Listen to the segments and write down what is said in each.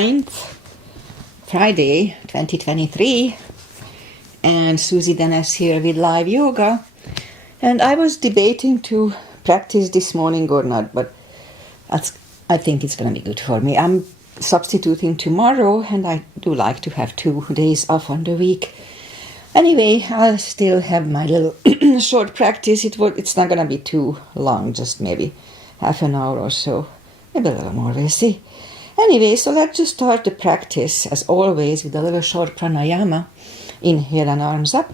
9th, Friday, 2023. And Susie then is here with live yoga. And I was debating to practice this morning or not, but I think it's going to be good for me. I'm substituting tomorrow, and I do like to have 2 days off on the week. Anyway, I'll still have my little short practice. It's not going to be too long, just maybe half an hour or so. Maybe a little more, we'll see. Anyway, so let's just start the practice, as always, with a little short pranayama. Inhale and arms up.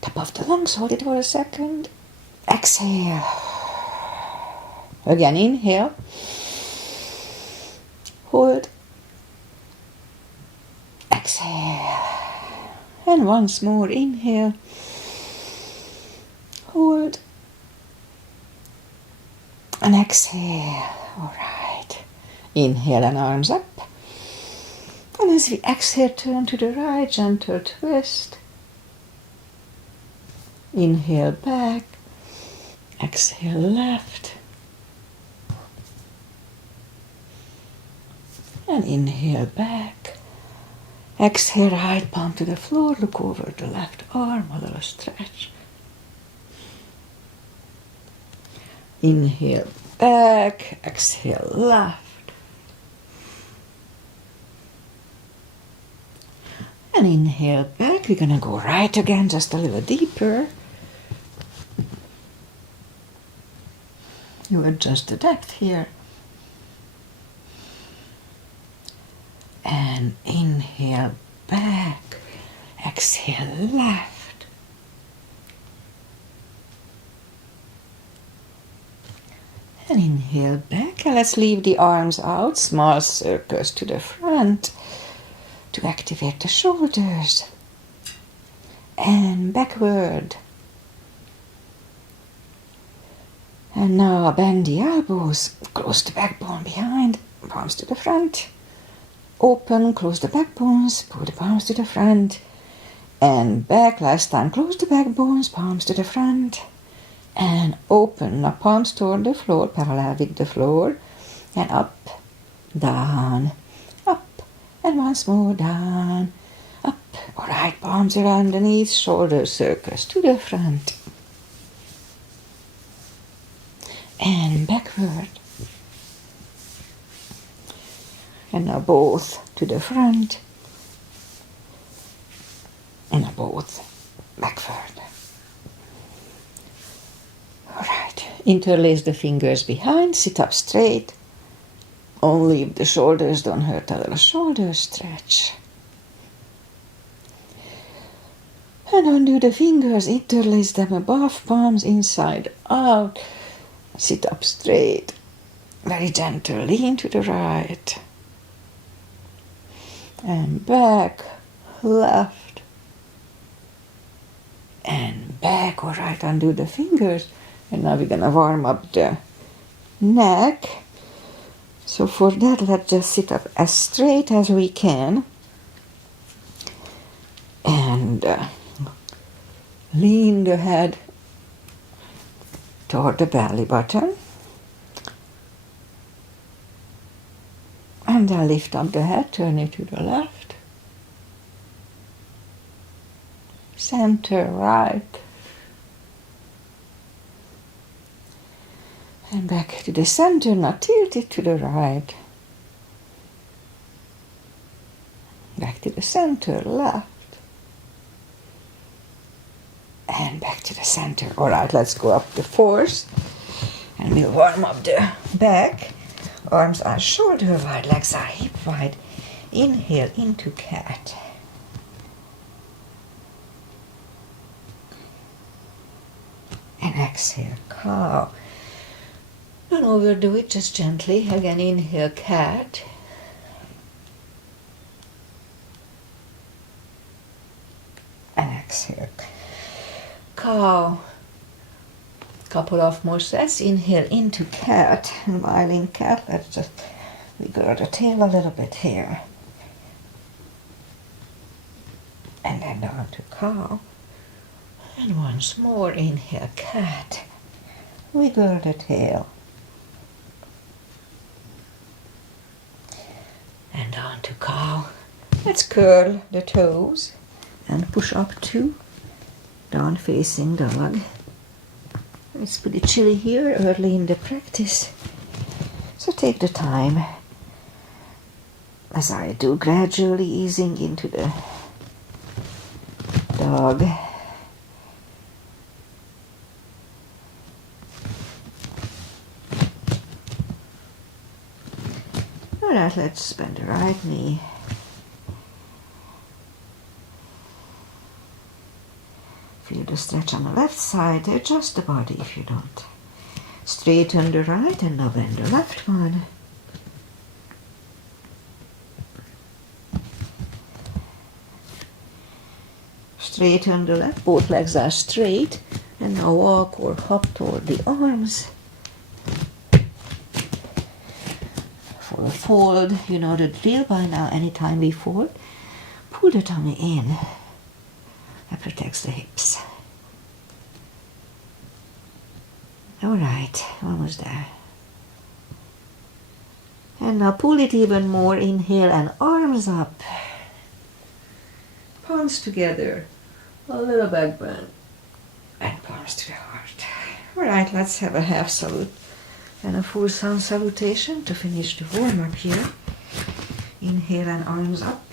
Top of the lungs, hold it for a second. Exhale. Again, inhale. Hold. Exhale. And once more, inhale. Hold. And exhale. All right. Inhale and arms up. And as we exhale, turn to the right, gentle twist. Inhale back. Exhale left. And inhale back. Exhale, right palm to the floor. Look over the left arm, a little stretch. Inhale back. Exhale left. And inhale back. We're going to go right again, just a little deeper. You adjust the depth here. And inhale back. Exhale left. And inhale back. And let's leave the arms out. Small circles to the front to activate the shoulders. And backward. And now bend the elbows. Close the backbone behind. Palms to the front. Open, close the backbones, pull the palms to the front, and back. Last time, close the backbones, palms to the front, and open. Now palms toward the floor, parallel with the floor, and up, down, up, and once more down, up. All right, palms around the knees, shoulder circles to the front, and backward. And now both to the front, and now both backward. All right, interlace the fingers behind, sit up straight. Only if the shoulders don't hurt, a little shoulder stretch. And undo the fingers, interlace them above, palms inside out. Sit up straight, very gentle, lean to the right. And back, left, and back. All right, undo the fingers. And now we're going to warm up the neck. So for that, let's just sit up as straight as we can. And lean the head toward the belly button. And then lift up the head, turn it to the left. Center, right. And back to the center, now tilt it to the right. Back to the center, left. And back to the center. All right, let's go up the fours. And we'll warm up the back. Arms are shoulder wide, legs are hip wide. Inhale into cat. And exhale, cow. Don't overdo it, just gently. Again, inhale, cat. And exhale, cow. Couple of more sets. Inhale into cat. And while in cat, let's just wiggle the tail a little bit here. And then down to cow. And once more, inhale, cat. Wiggle the tail. down to cow. Let's curl the toes and push up to down facing dog. It's pretty chilly here early in the practice, so take the time as I do, gradually easing into the dog. Alright, let's bend the right knee. Feel the stretch on the left side, adjust the body if you don't. Straighten the right and now bend the left one. Straighten the left, both legs are straight, and now walk or hop toward the arms. For a fold, you know the drill by now. Anytime we fold, pull the tummy in. That protects the hips. Alright, almost there. And now pull it even more, inhale and arms up. Palms together, a little back bend, and palms to the heart. Alright, let's have a half salute and a full sun salutation to finish the warm up here. Inhale and arms up.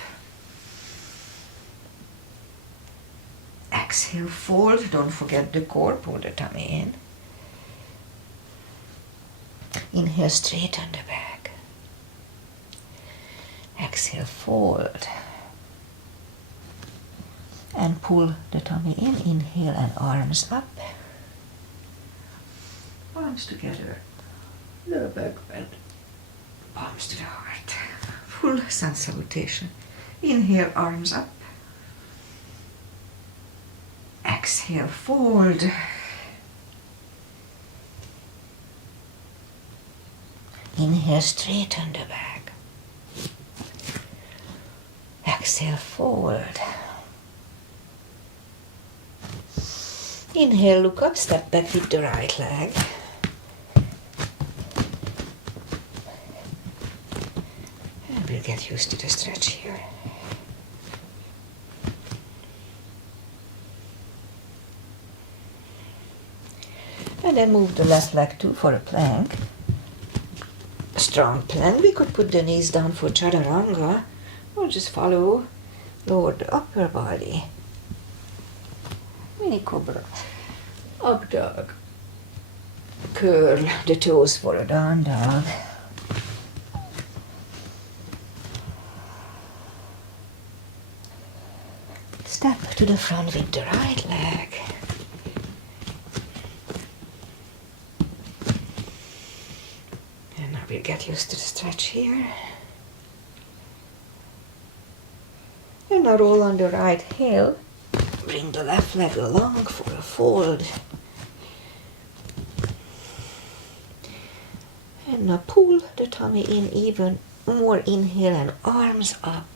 Exhale, fold. Don't forget the core. Pull the tummy in. Inhale, straighten the back. Exhale, fold. And pull the tummy in. Inhale and arms up. Palms together. Little back bend. Palms to the heart. Full sun salutation. Inhale, arms up. Exhale, fold. Inhale, straighten the back. Exhale, fold. Inhale, look up, step back with the right leg. And we'll get used to the stretch here. And then move the left leg too for a plank. A strong plank. We could put the knees down for chaturanga or just follow, lower the upper body. Mini cobra. Up dog. Curl the toes for a down dog. Step to the front with the right leg. We'll get used to the stretch here. And now roll on the right heel. Bring the left leg along for a fold. And now pull the tummy in even more. Inhale and arms up.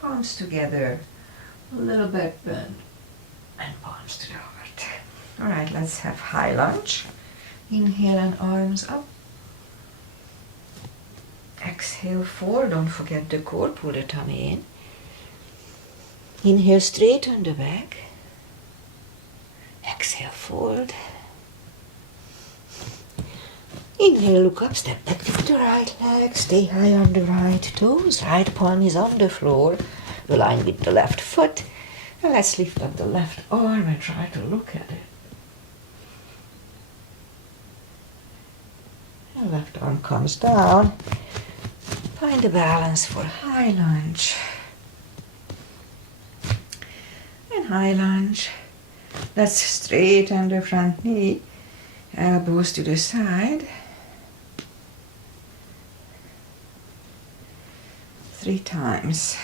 Palms together. A little back bend. And palms to the heart. Alright, let's have high lunge. Inhale and arms up. Exhale, fold. Don't forget the core. Pull the tummy in. Inhale, straighten the back. Exhale, fold. Inhale, look up, step back with the right leg. Stay high on the right toes. Right palm is on the floor. Align with the left foot. And let's lift up the left arm and try to look at it. And left arm comes down. Find the balance for high lunge. And high lunge. Let's straighten the front knee. Elbows to the side. 3 times.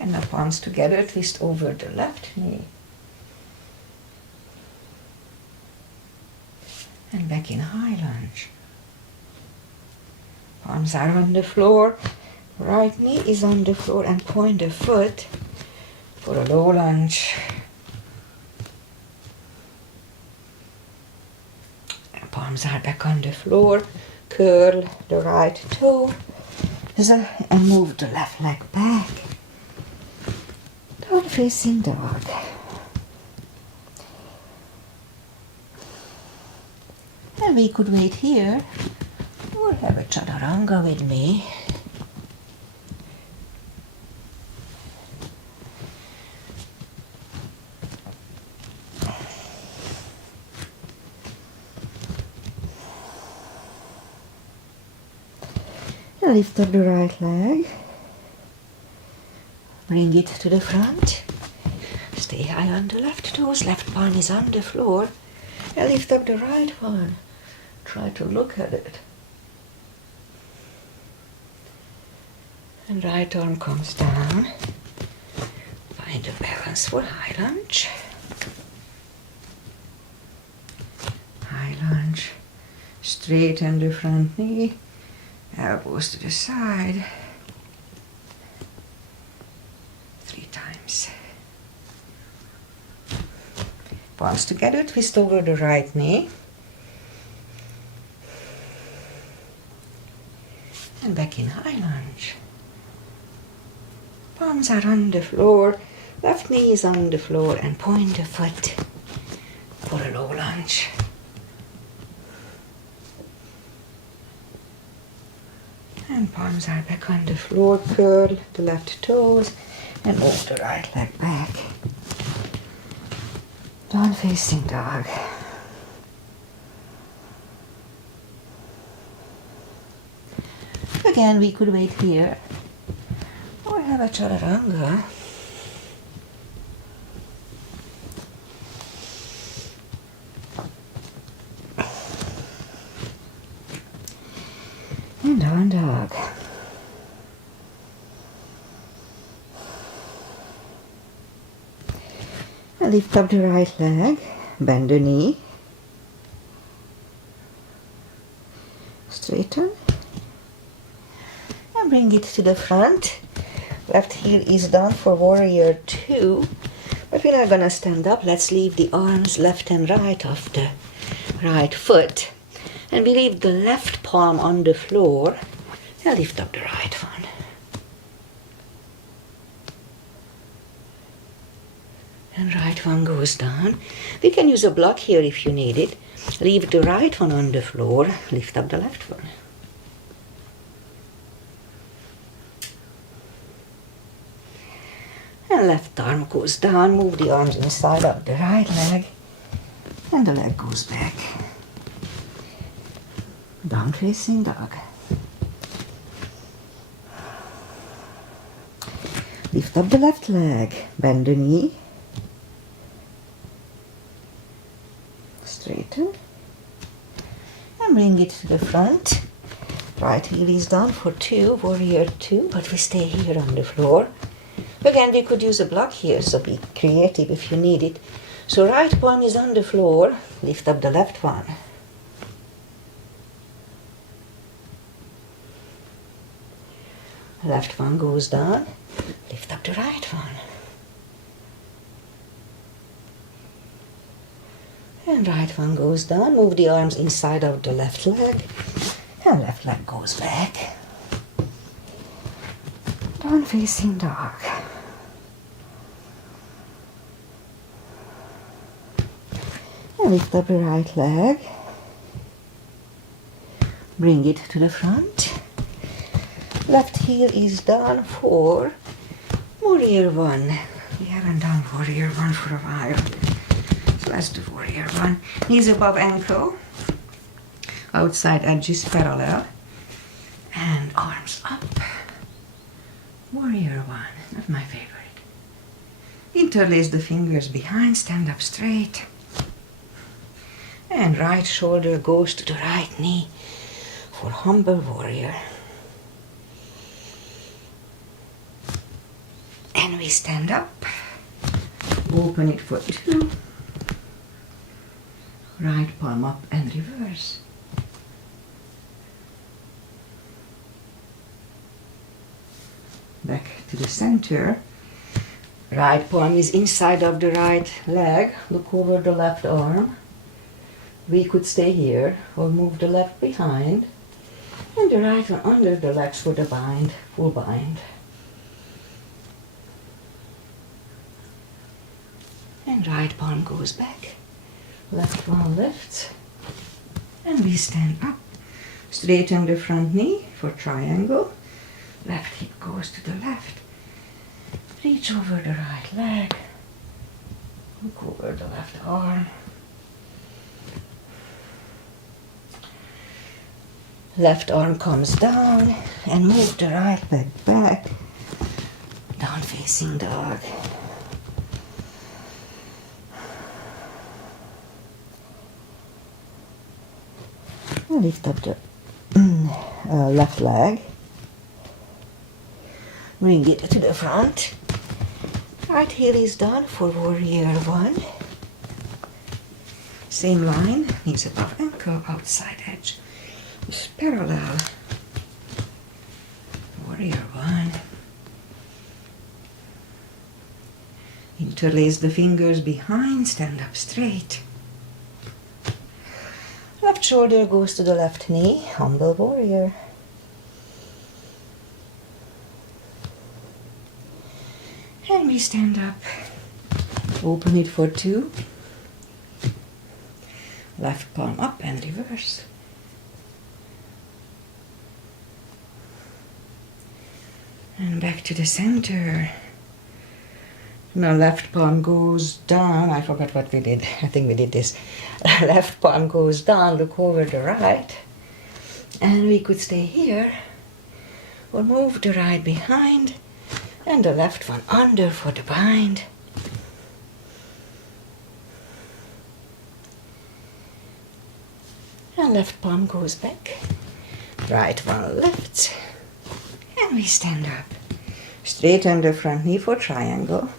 And the palms together, twist over the left knee. And back in high lunge. Palms are on the floor. Right knee is on the floor and point the foot for a low lunge. And palms are back on the floor. curl the right toe and move the left leg back. Down facing dog. And we could wait here or have a chaturanga with me. And lift up the right leg. Bring it to the front. Stay high on the left toes. Left palm is on the floor. And lift up the right one. Try to look at it. And right arm comes down. Find a balance for high lunge. High lunge. Straighten the front knee. Elbows to the side. 3 times. Palms together, twist over the right knee. And back in high lunge. Palms are on the floor, left knee is on the floor, and point the foot for a low lunge. And palms are back on the floor, curl the left toes and move the right leg back. Down facing dog. Again, we could wait here or have a chaturanga. And down dog. And lift up the right leg, bend the knee, straighten, and bring it to the front. Left heel is down for warrior 2, but we're not gonna stand up. Let's leave the arms left and right of the right foot. And we leave the left palm on the floor and lift up the right one. And right one goes down. We can use a block here if you need it. Leave the right one on the floor, lift up the left one. And left arm goes down, move the arms inside of the right leg, and the leg goes back. Down facing dog. Lift up the left leg, bend the knee, straighten, and bring it to the front. Right heel is down for 2, warrior 2, but we stay here on the floor. Again, we could use a block here, so be creative if you need it. So right palm is on the floor, lift up the left one. Left one goes down, lift up the right one. And right one goes down, move the arms inside of the left leg, and left leg goes back. Down facing dog. And lift up the right leg, bring it to the front. Left heel is down for warrior 1. We haven't done warrior 1 for a while. So let's do warrior 1. Knees above ankle. Outside edges parallel. And arms up. Warrior 1. Not my favorite. Interlace the fingers behind. Stand up straight. And right shoulder goes to the right knee for humble warrior. And we stand up, open it for 2, right palm up and reverse. Back to the center, right palm is inside of the right leg, look over the left arm. We could stay here or move the left behind. And the right one under the legs for the bind, full bind. And right palm goes back, left one lifts, and we stand up. Straighten the front knee for triangle, left hip goes to the left, reach over the right leg, look over the left arm, left arm comes down and move the right leg back, down facing dog. Lift up the left leg, bring it to the front. Right heel is done for warrior one. Same line, knees above ankle, outside edge is parallel. Warrior one. Interlace the fingers behind, stand up straight. Left shoulder goes to the left knee, humble warrior. And we stand up. Open it for two. Left palm up and reverse. And back to the center. Now left palm goes down. I forgot what we did. I think we did this. Left palm goes down, look over the right. And we could stay here. Or move the right behind. And the left one under for the bind. And left palm goes back. Right one lifts. And we stand up. Straighten the front knee for triangle.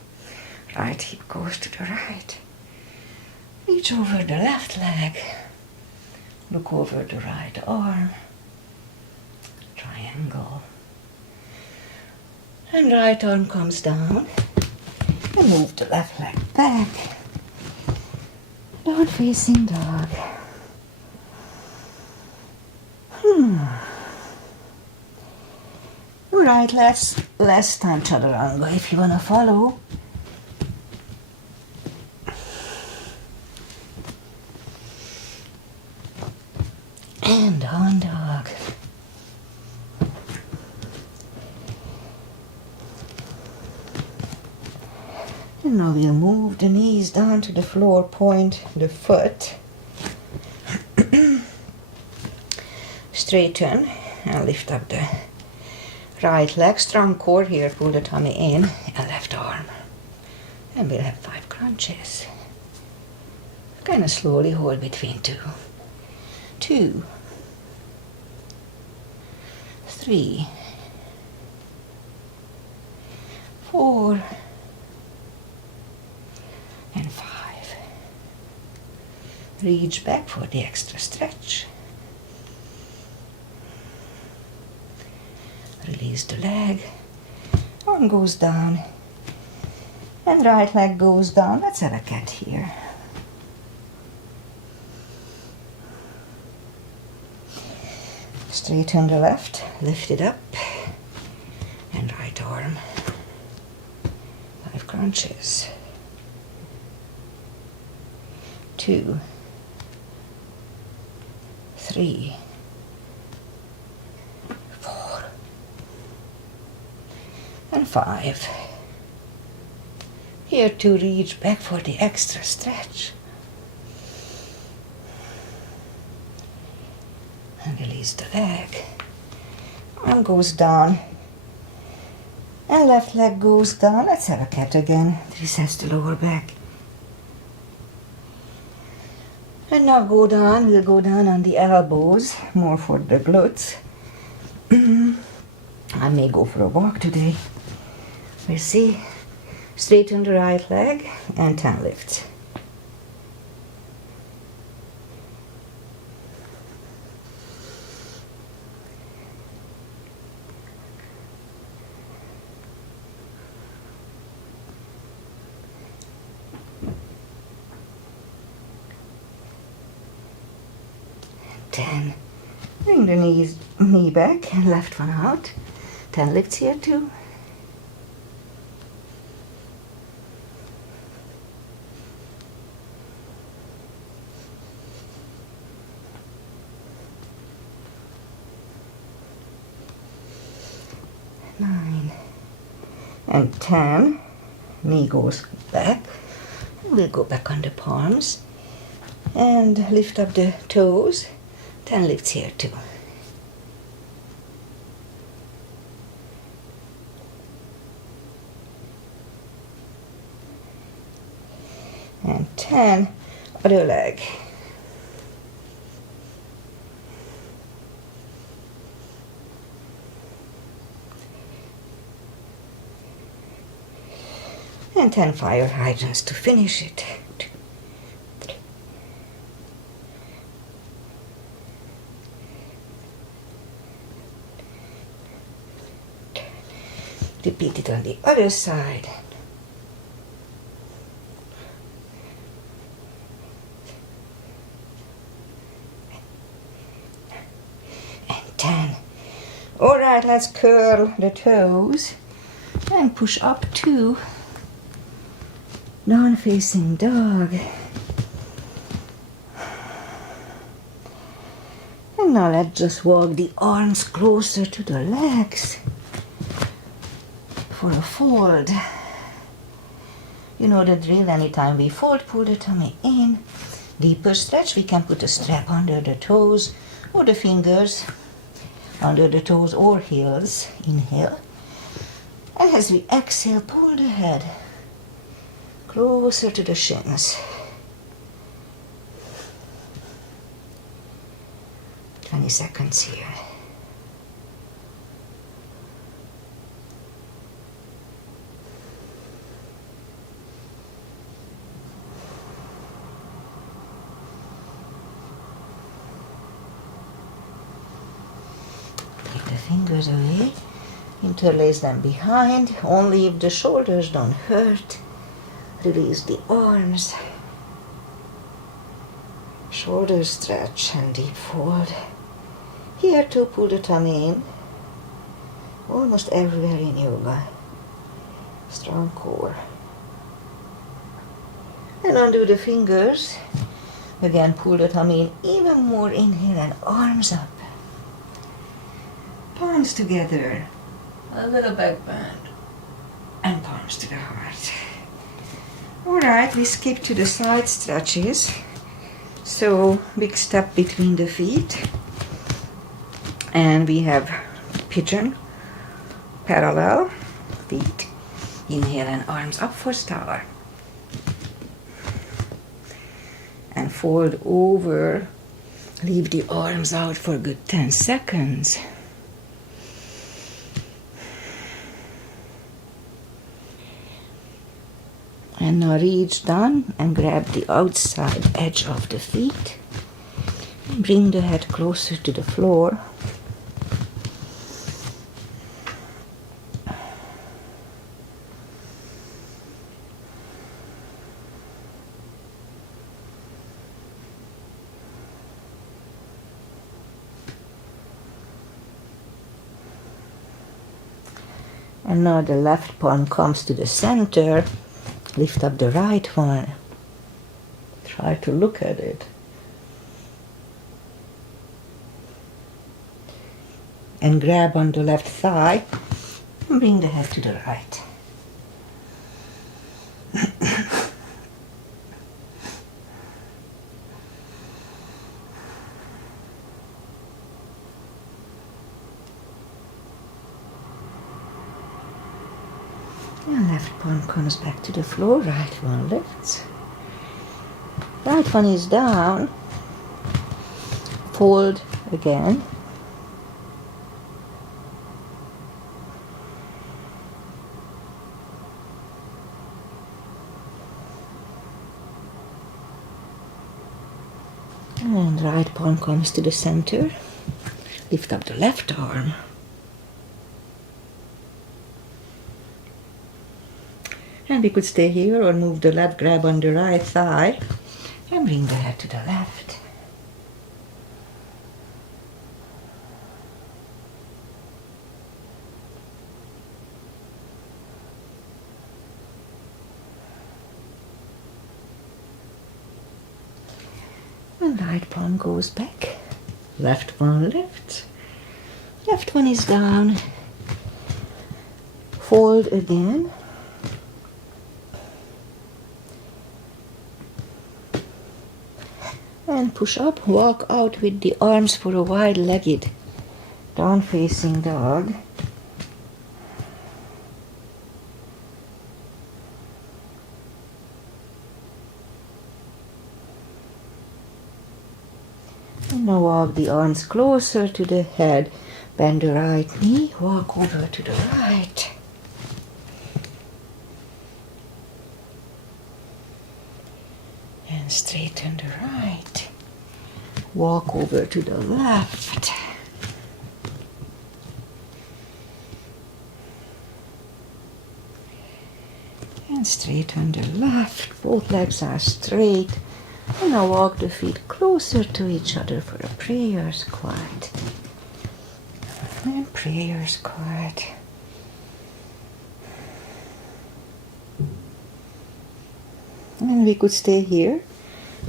Right hip goes to the right. Reach over the left leg. Look over the right arm. Triangle. And right arm comes down. And move the left leg back. Down facing dog. Alright, let's stand chaturanga if you wanna follow. And down dog. And now we'll move the knees down to the floor, point the foot. Straighten and lift up the right leg, strong core here, pull the tummy in, and left arm. And we'll have 5 crunches. Kind of slowly hold between 2. 2, 3, 4, and 5. Reach back for the extra stretch. Release the leg. Arm goes down. And right leg goes down. Let's have a cat here. Straighten the left, lift it up. And right arm. 5 crunches. 2, 3, 4, and 5. Here to reach back for the extra stretch. And release the leg. Arm goes down. And left leg goes down. Let's have a cat again. Recess the lower back. And now we'll go down on the elbows, more for the glutes. I may go for a walk today. We'll see. Straighten the right leg and 10 lifts. Bring Bring the knee back and left one out. 10 lifts here too. Nine and 10. Knee goes back. We'll go back on the palms and lift up the toes. 10 lifts here too. And 10, other leg. And 10 fire hydrants to finish it. 2, 3. Repeat it on the other side. And 10. All right, let's curl the toes and push up to non-facing dog. And now let's just walk the arms closer to the legs for a fold. You know the drill, anytime we fold, pull the tummy in. Deeper stretch, we can put a strap under the toes or the fingers under the toes or heels. Inhale. And as we exhale, pull the head closer to the shins. 20 seconds here. Take the fingers away, interlace them behind, only if the shoulders don't hurt. Release the arms, shoulders stretch and deep fold. Here too, pull the tummy in, almost everywhere in yoga. Strong core. And undo the fingers. Again, pull the tummy in even more. Inhale and arms up. Palms together, a little back bend, and palms to the heart. Alright, we skip to the side stretches. So, big step between the feet. And we have pigeon, parallel feet. Inhale and arms up for star. And fold over. Leave the arms out for a good 10 seconds. And now reach down and grab the outside edge of the feet. And bring the head closer to the floor. And now the left palm comes to the center. Lift up the right one. Try to look at it. And grab on the left thigh and bring the head to the right. And left palm comes back to the floor, right one lifts. Right one is down. Fold again. And right palm comes to the center. Lift up the left arm. And we could stay here or move the left, grab on the right thigh and bring the head to the left. And right palm goes back. Left one lifts. Left one is down. Fold again. And push up. Walk out with the arms for a wide-legged down-facing dog. And now walk the arms closer to the head. Bend the right knee. Walk over to the right. And straighten the right. Walk over to the left. And straighten the left. Both legs are straight. And now walk the feet closer to each other for a prayer squat. And prayer squat. And we could stay here.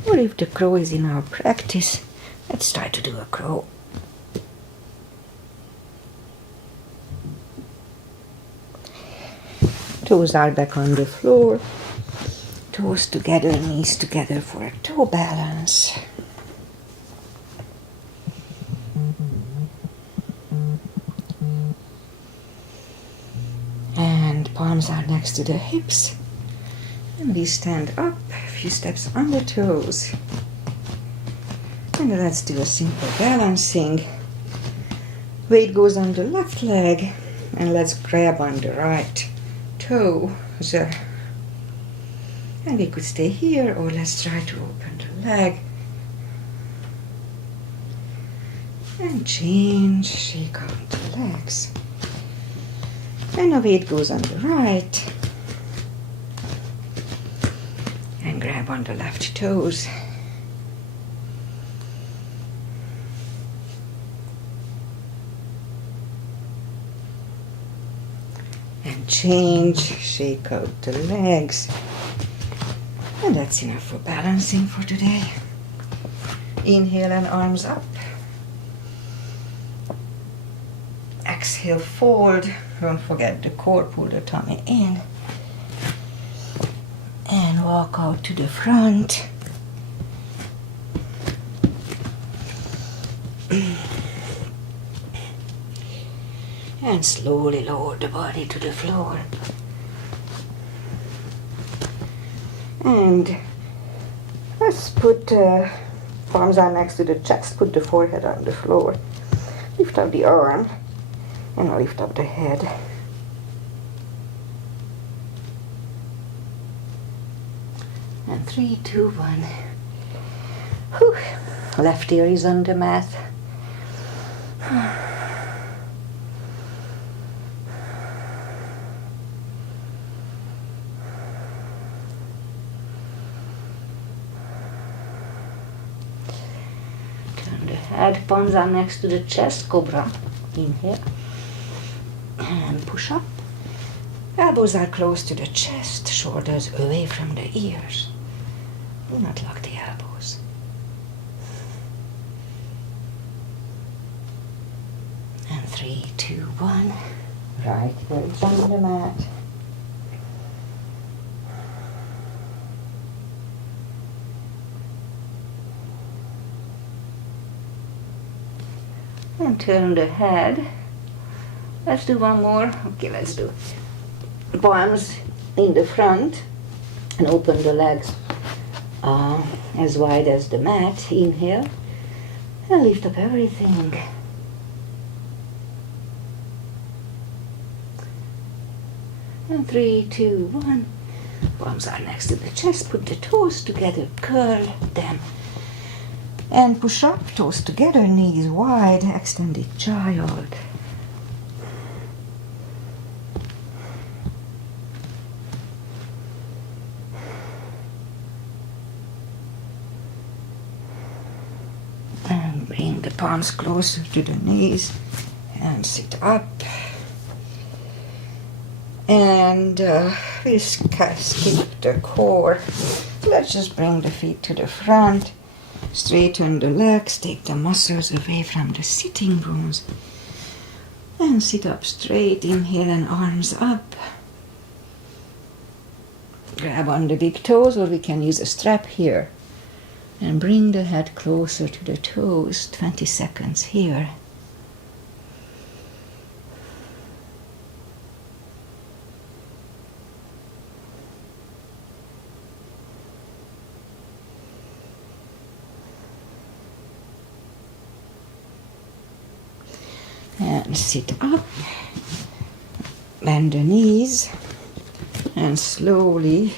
Or if the crow is in our practice, let's try to do a crow. Toes are back on the floor. Toes together, knees together for a toe balance. And palms are next to the hips. And we stand up, a few steps on the toes. And let's do a simple balancing. Weight goes on the left leg. And let's grab on the right toe. And we could stay here, or let's try to open the leg. And change, shake out the legs. And the weight goes on the right. And grab on the left toes. And change, shake out the legs. And that's enough for balancing for today. Inhale and arms up. Exhale, fold. Don't forget the core, pull the tummy in. And walk out to the front. And slowly lower the body to the floor. And let's put palms are next to the chest, put the forehead on the floor. Lift up the arm and lift up the head. And 3, 2, 1. Whew. Left ear is on the mat. Head, palms are next to the chest, cobra. Inhale. And push up. Elbows are close to the chest, shoulders away from the ears. Do not lock the elbows. And 3, 2, 1. Right legs on the mat. And turn the head. Let's do one more. Okay, let's do palms in the front and open the legs as wide as the mat. Inhale and lift up everything. And 3, 2, 1. Palms are next to the chest. Put the toes together, curl them. And push up, toes together, knees wide, extended child. And bring the palms closer to the knees and sit up. And we skip the core. Let's just bring the feet to the front. Straighten the legs, take the muscles away from the sitting bones. And sit up straight, inhale and arms up. Grab on the big toes, or we can use a strap here. And bring the head closer to the toes, 20 seconds here. And sit up, bend the knees, and slowly,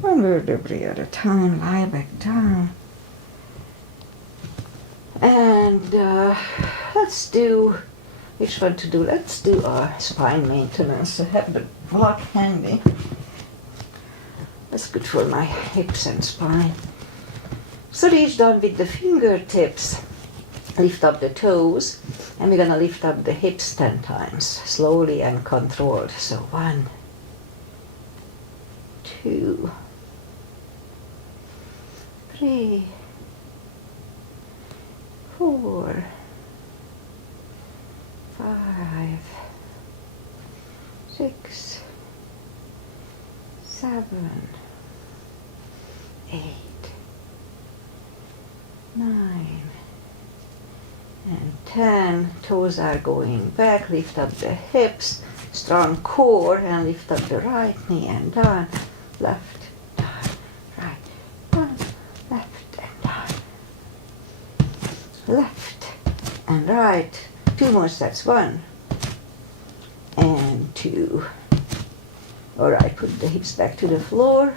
one vertebrae at a time, lie back down. And let's do, which one to do? Let's do our spine maintenance. I have the block handy. That's good for my hips and spine. So reach down with the fingertips. Lift up the toes, and we're going to lift up the hips 10 times, slowly and controlled. So 1, 2, 3, 4, 5, 6, 7, 8, 9, and 10. Toes are going back. Lift up the hips, strong core, and lift up the right knee and down, left, down, right, down, left and down, left and right. 2 more sets. 1 and 2. All right, put the hips back to the floor.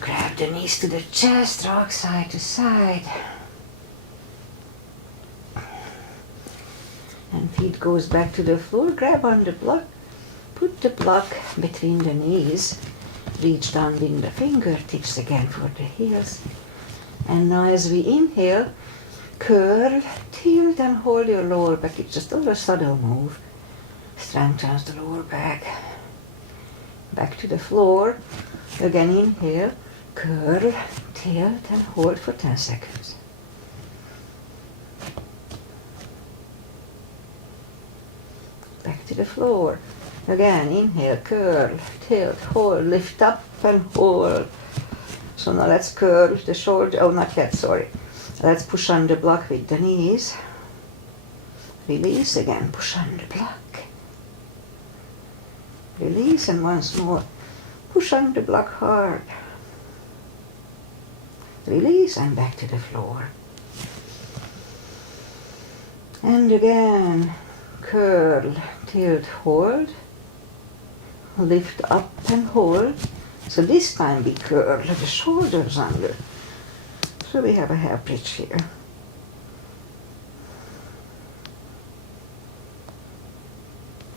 Grab the knees to the chest, rock side to side. And feet goes back to the floor. Grab on the block. Put the block between the knees. Reach down with the fingertips again for the heels. And now as we inhale, curl, tilt and hold your lower back. It's just a subtle move. Strengthens the lower back. Back to the floor. Again inhale, curl, tilt and hold for 10 seconds. Back to the floor. Again, inhale, curl, tilt, hold, lift up and hold. So now let's curl the shoulder, oh not yet, sorry. Let's push on the block with the knees. Release again, push on the block. Release and once more, push on the block hard. Release and back to the floor. And again, curl, tilt, hold, lift up and hold. So this time we curl the shoulders under. So we have a hair bridge here.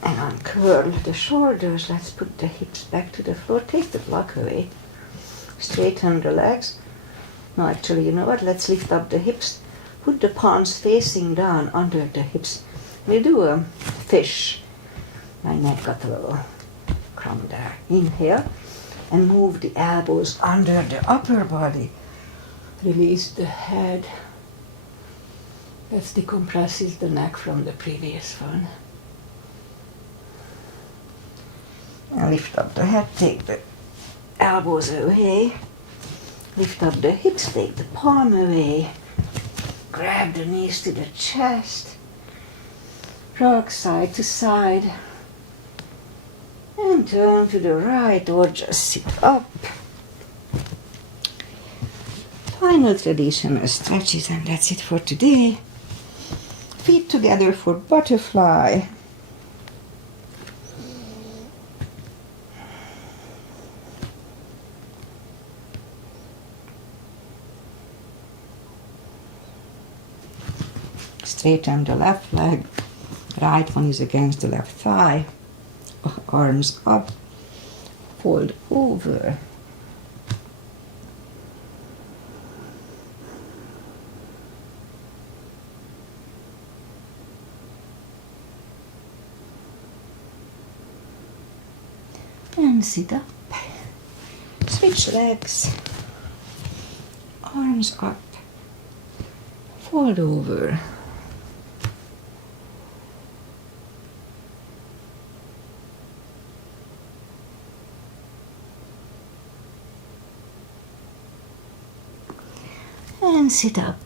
And uncurl the shoulders. Let's put the hips back to the floor. Take the block away. Straighten the legs. No, actually, you know what? Let's lift up the hips. Put the palms facing down under the hips. We do a fish. My neck got a little crumb there. Inhale and move the elbows under the upper body. Release the head. That decompresses the neck from the previous one. And lift up the head, take the elbows away. Lift up the hips, take the palm away. Grab the knees to the chest. Rock side to side. And turn to the right or just sit up. Final traditional stretches, and that's it for today. Feet together for butterfly. Straighten the left leg, right one is against the left thigh, arms up, fold over. And sit up. Switch legs. arms up, fold over. And sit up.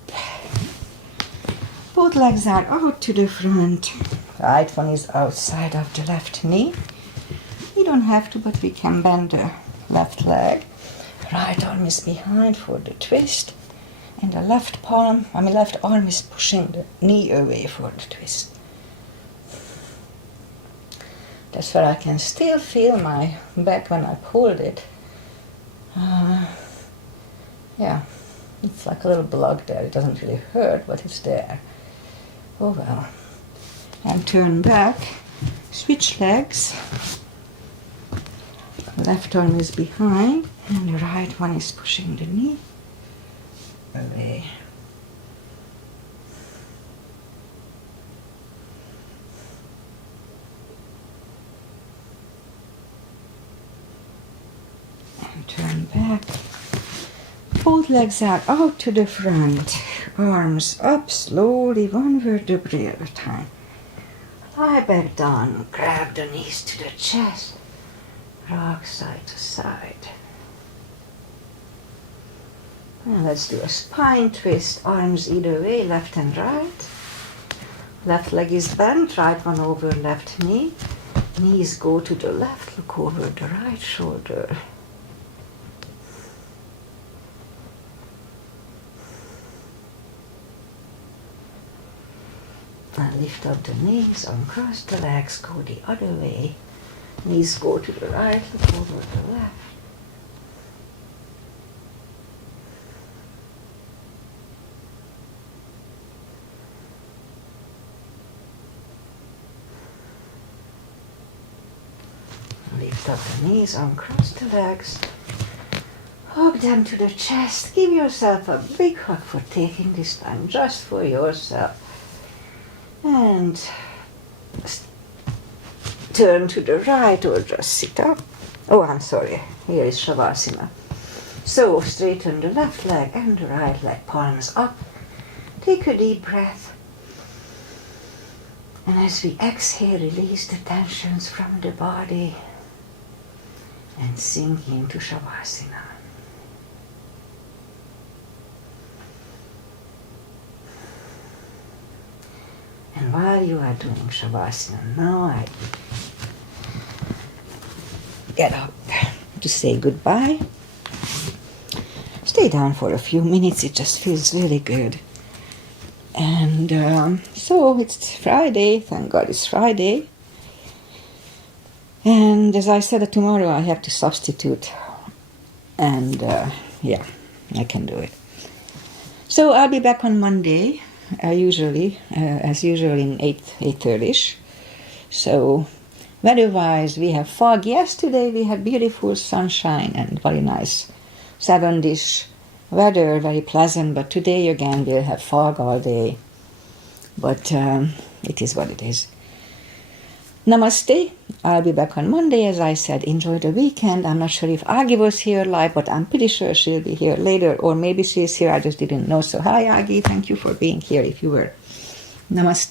Both legs are out to the front. Right one is outside of the left knee. You don't have to, but we can bend the left leg. Right arm is behind for the twist. And the left arm is pushing the knee away for the twist. That's where I can still feel my back when I pulled it. Yeah, it's like a little block there. It doesn't really hurt, but it's there. Oh well. And turn back, switch legs. Left arm is behind, and the right one is pushing the knee away. And turn back. Both legs are out to the front. Arms up slowly, one vertebrae at a time. Lie back down, grab the knees to the chest. Rock side to side. And let's do a spine twist, arms either way, left and right. Left leg is bent, right one over left knee. Knees go to the left, look over the right shoulder. And lift up the knees, uncross the legs, go the other way. Knees go to the right, look over the left. Lift up the knees, uncross the legs. Hug them to the chest. Give yourself a big hug for taking this time just for yourself. And turn to the right or just sit up. Oh, I'm sorry. Here is Shavasana. So straighten the left leg and the right leg, palms up. Take a deep breath. And as we exhale, release the tensions from the body and sink into Shavasana. And while you are doing Shavasana, now I get up to say goodbye. Stay down for a few minutes, it just feels really good. And so it's Friday, thank God it's Friday. And as I said, tomorrow I have to substitute. And yeah, I can do it. So I'll be back on Monday. As usual in 8:30ish. So weather-wise, we have fog. Yesterday we had beautiful sunshine and very nice 70ish weather, very pleasant. But today again we'll have fog all day. But it is what it is. Namaste. I'll be back on Monday, as I said. Enjoy the weekend. I'm not sure if Agi was here live, but I'm pretty sure she'll be here later, or maybe she's here, I just didn't know. So hi Agi, thank you for being here if you were. Namaste.